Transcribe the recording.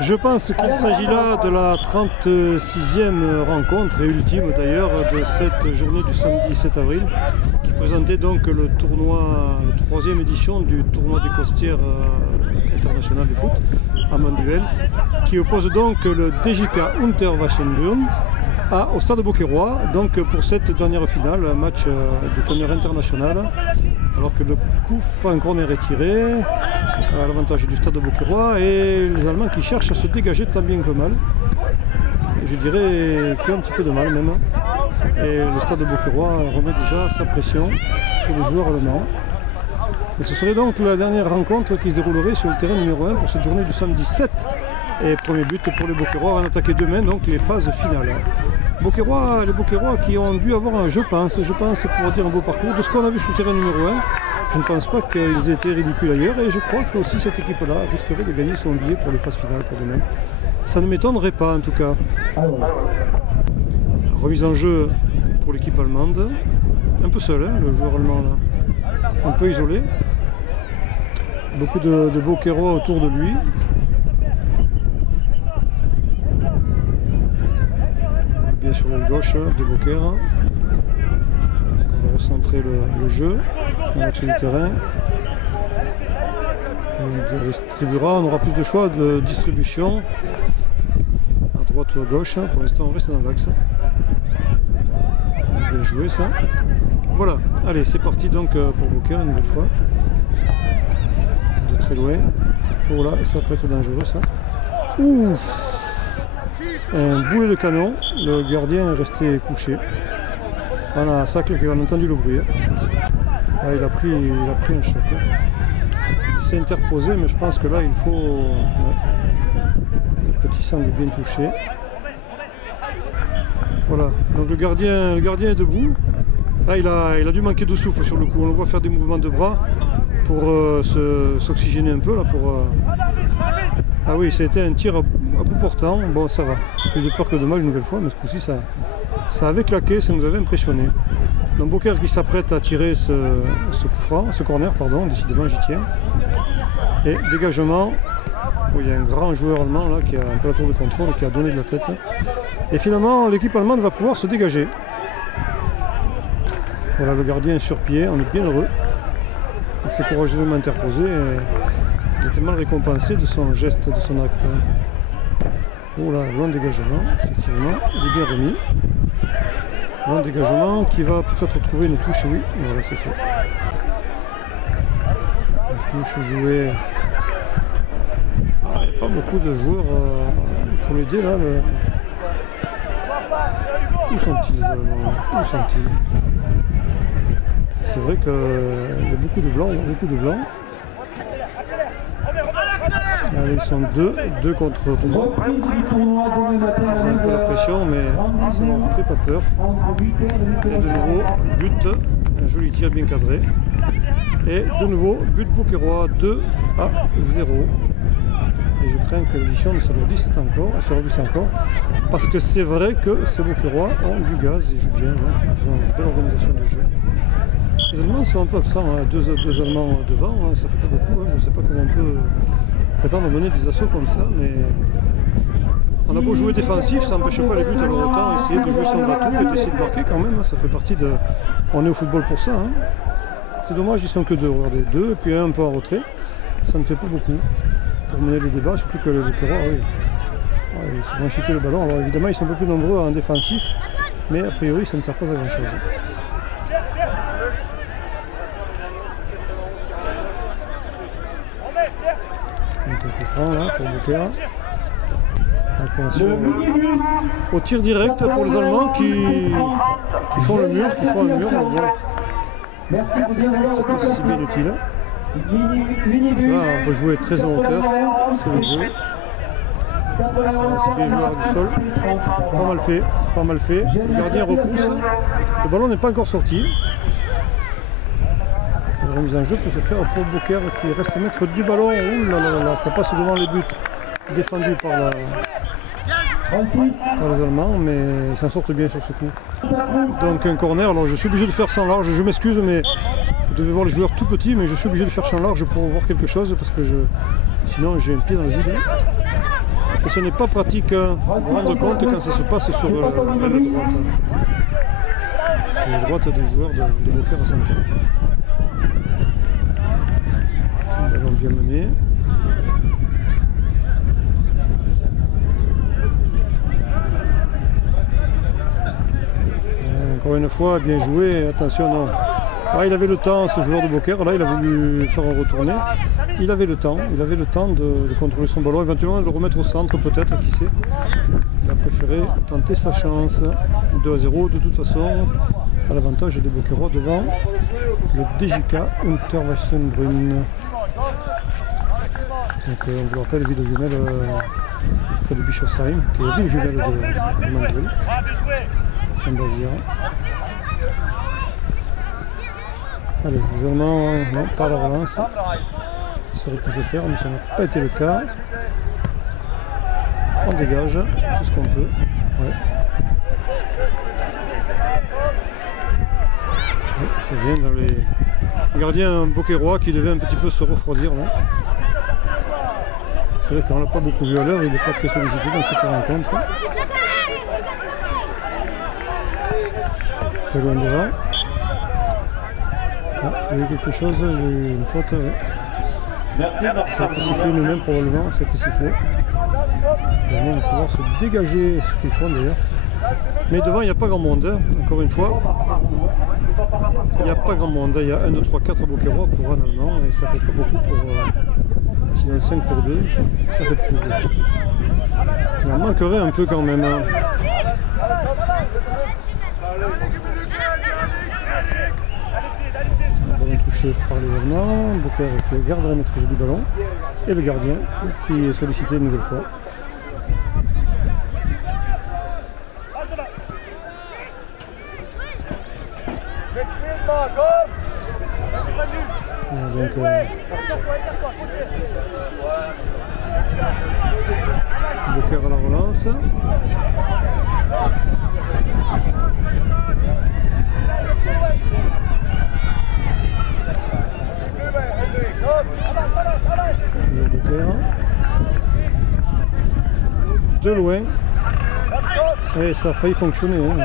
Je pense qu'il s'agit là de la 36e rencontre et ultime d'ailleurs de cette journée du samedi 7 avril qui présentait donc le tournoi, la 3e édition du tournoi des Costières international de foot à Manduel qui oppose donc le DJK Unterwassenburn au Stade Beauquerrois donc pour cette dernière finale, un match de teneur international alors que le coup franc corner est tiré à l'avantage du Stade Beauquerrois et les Allemands qui cherchent à se dégager tant bien que mal. Et je dirais qu'il y a un petit peu de mal même. Et le Stade Beauquerrois remet déjà sa pression sur les joueurs allemands. Et ce serait donc la dernière rencontre qui se déroulerait sur le terrain numéro 1 pour cette journée du samedi 7. Et premier but pour les Beauquerrois en attaquer demain donc les phases finales. Les Beauquerrois qui ont dû avoir, je pense, pour dire un beau parcours de ce qu'on a vu sur le terrain numéro 1. Je ne pense pas qu'ils aient été ridicules ailleurs et je crois que aussi cette équipe-là risquerait de gagner son billet pour les phases finales pour demain. Ça ne m'étonnerait pas en tout cas. Remise en jeu pour l'équipe allemande. Un peu seul, hein, le joueur allemand là. Un peu isolé. Beaucoup de Beauquerrois autour de lui. Bien sur l'aile gauche de Beaucaire. On va recentrer le jeu dans l'axe du terrain. On distribuera, on aura plus de choix de distribution à droite ou à gauche. Pour l'instant, on reste dans l'axe. Bien joué ça. Voilà, allez, c'est parti donc pour Beaucaire une nouvelle fois. De très loin. Oh là, ça peut être dangereux ça. Ouh! Un boulet de canon, le gardien est resté couché. Voilà, ça claque, on a entendu le bruit. Ah, il a pris un choc. Il s'est interposé, mais je pense que là il faut. Ouais. Le petit semble bien touché. Voilà, donc le gardien est debout. Ah, il a dû manquer de souffle sur le coup. On le voit faire des mouvements de bras pour s'oxygéner un peu là pour. Ah oui, ça a été un tir à bout portant. Bon, ça va. Plus de peur que de mal une nouvelle fois, mais ce coup-ci, ça avait claqué, ça nous avait impressionné. Donc Beaucaire qui s'apprête à tirer ce coup franc, ce corner, pardon, décidément j'y tiens. Et dégagement. Oh, il y a un grand joueur allemand là qui a un peu la tour de contrôle, qui a donné de la tête. Et finalement, l'équipe allemande va pouvoir se dégager. Voilà, le gardien est sur pied, on est bien heureux. Il s'est courageusement interposé. Il était mal récompensé de son geste, de son acte. Oh là, long dégagement, effectivement, il est bien remis. Long dégagement qui va peut-être trouver une touche, oui, voilà, c'est fait. Une touche jouée. Il n'y a pas beaucoup de joueurs pour l'aider là. Où sont-ils les Allemands? Où sont-ils? C'est vrai qu'il y a beaucoup de blancs, Allez, ils sont deux contre 3. Ils ont un peu la pression, mais ça ne leur fait pas peur. Et de nouveau, but, un joli tir bien cadré. Et de nouveau, but Beauquerrois, 2-0. Et je crains que l'édition ne s'alourdisse encore, parce que c'est vrai que ces Beauquerrois ont du gaz, ils jouent bien, hein. Ils ont une belle organisation de jeu. Les Allemands sont un peu absents, hein. Deux Allemands devant, hein. Ça fait pas beaucoup, hein. Je ne sais pas comment on peut prétendre mener des assauts comme ça, mais on a beau jouer défensif, ça n'empêche pas les buts, alors autant essayer de jouer son bateau et d'essayer de marquer quand même, hein. Ça fait partie de... On est au football pour ça, hein. C'est dommage, ils sont que deux, regardez, deux, et puis un peu en retrait, ça ne fait pas beaucoup pour mener les débats, surtout que les Beauquerrois, oui, ils se font chipper le ballon, alors évidemment ils sont un peu plus nombreux en défensif, mais a priori ça ne sert pas à grand chose. Un coup franc là pour Beaucaire. Attention au tir direct pour les Allemands qui font le mur, qui font un mur. Bon. C'est pas si bien utile. Là, on peut jouer très en hauteur, c'est le jeu. C'est bien joué du sol. Pas mal fait. Le gardien repousse. Le ballon n'est pas encore sorti. La remise en jeu peut se faire pour Beaucaire qui reste maître du ballon. Ouh là là là, ça passe devant les buts défendus par les Allemands, mais ils s'en sortent bien sur ce coup. Donc un corner, alors je suis obligé de faire sans large, je m'excuse, mais vous devez voir les joueurs tout petits, mais je suis obligé de faire sans large pour voir quelque chose, parce que sinon j'ai un pied dans le vide. Et ce n'est pas pratique à rendre compte quand ça se passe sur l'aile droite. L'aile droite des joueurs de Beaucaire à Saint-Étienne. Un ballon bien mené. Encore une fois, bien joué. Attention, non. Ah, il avait le temps, ce joueur de Beaucaire. Là, il a voulu faire un retourné. Il avait le temps de contrôler son ballon, éventuellement de le remettre au centre, peut-être, qui sait. Il a préféré tenter sa chance. 2-0, de toute façon, à l'avantage des Beaucairois devant le DJK Unterwassenbrunn. Donc, on vous le rappelle, ville jumelle près de Bischofsheim, qui est la ville jumelle de Mandeville, en Bavière. Allez, les Allemands, non, pas la relance. Ça aurait pu se faire, mais ça n'a pas été le cas. On dégage, on fait ce qu'on peut. Ouais. Ouais, ça vient dans les gardiens beaucairois qui devaient un petit peu se refroidir. C'est vrai qu'on ne l'a pas beaucoup vu à l'heure, il n'est pas très sollicité dans cette rencontre. Très loin devant. Ah, il y a eu quelque chose, il y a eu une faute. Ouais. Ça a été sifflé nous-mêmes probablement, ça a été sifflé. On va pouvoir se dégager, ce qu'ils font d'ailleurs. Mais devant il n'y a pas grand monde, hein. Encore une fois. Il n'y a pas grand monde, il y a 1, 2, 3, 4 Beaucairois pour un Allemand et ça fait pas beaucoup pour... sinon 5 pour 2, ça fait plus. Il en manquerait un peu quand même. Hein. Le ballon touché par les Allemands, Beaucaire qui garde la maîtrise du ballon et le gardien qui est sollicité une nouvelle fois. Donc, Beaucaire à la relance. Toujours Beaucaire. De loin. Et ça a failli fonctionner. Hein.